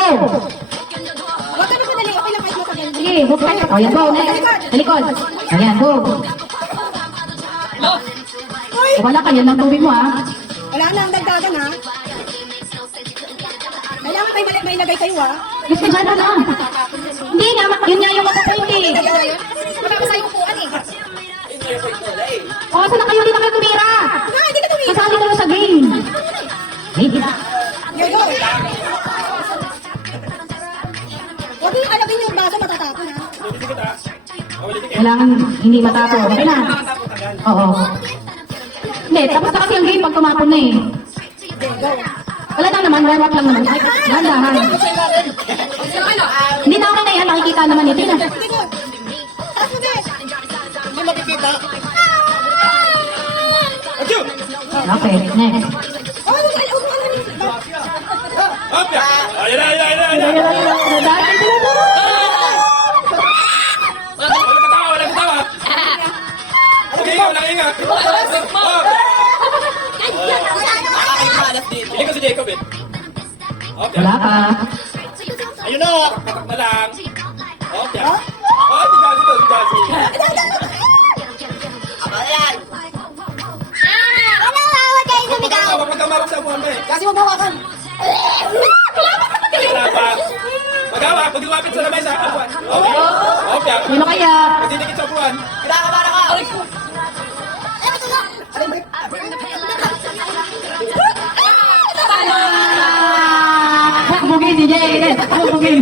Go! Huwag ka na madali. Okay lang kahit matagal. Sige, move ka. O, yan, go. Next. Talikod. Ayan, go. Uy! Wala ka, yan ang tubig mo, ha? Wala na ang dagdagan, ha? Kailangan may lagay kayo, ha? Gusto dyan na lang. Hindi nga, yun nga yung makapunti. Wala ka sa'yo upuan, eh. O, saan na kayo? Hindi na kayo tumira. Ha, hindi ka tumira. Kasali ka na sa game. Wait. Ngayon. Huwag yung alagin yung baso matatapon, ha? Kailangan hindi matapon. Okay na. Oo. Hindi, tapos na kasi ang game pag tumapon na eh. Wala lang naman, warm up lang naman. Ay, dahan-dahan. Hindi na okay na yan, nakikita naman ito na. Hindi ko. Taas mo, Bes. Hindi makikita. Okay, next. Oh, huwag ka alagin. Hopya! Ayun na, ayun na, ayun na, ayun na. Dahan sila na. Walang katawa, walang katawa. Okay, walang ingat. Hindi ko si Jacob eh. Hopya. Wala ka. Ayun na, katak na lang. Hopya. Oh, si Jazzy to, si Jazzy. Huwag kang mawag sa upuan mo eh. Kasi huwag hawakan. Wala pa. Mag-awak, pag lumapit sa lamesa, upuan. Okay. Hopya. Sino kaya? Magdidikit sa upuan. Bugin si Jay. Bugin.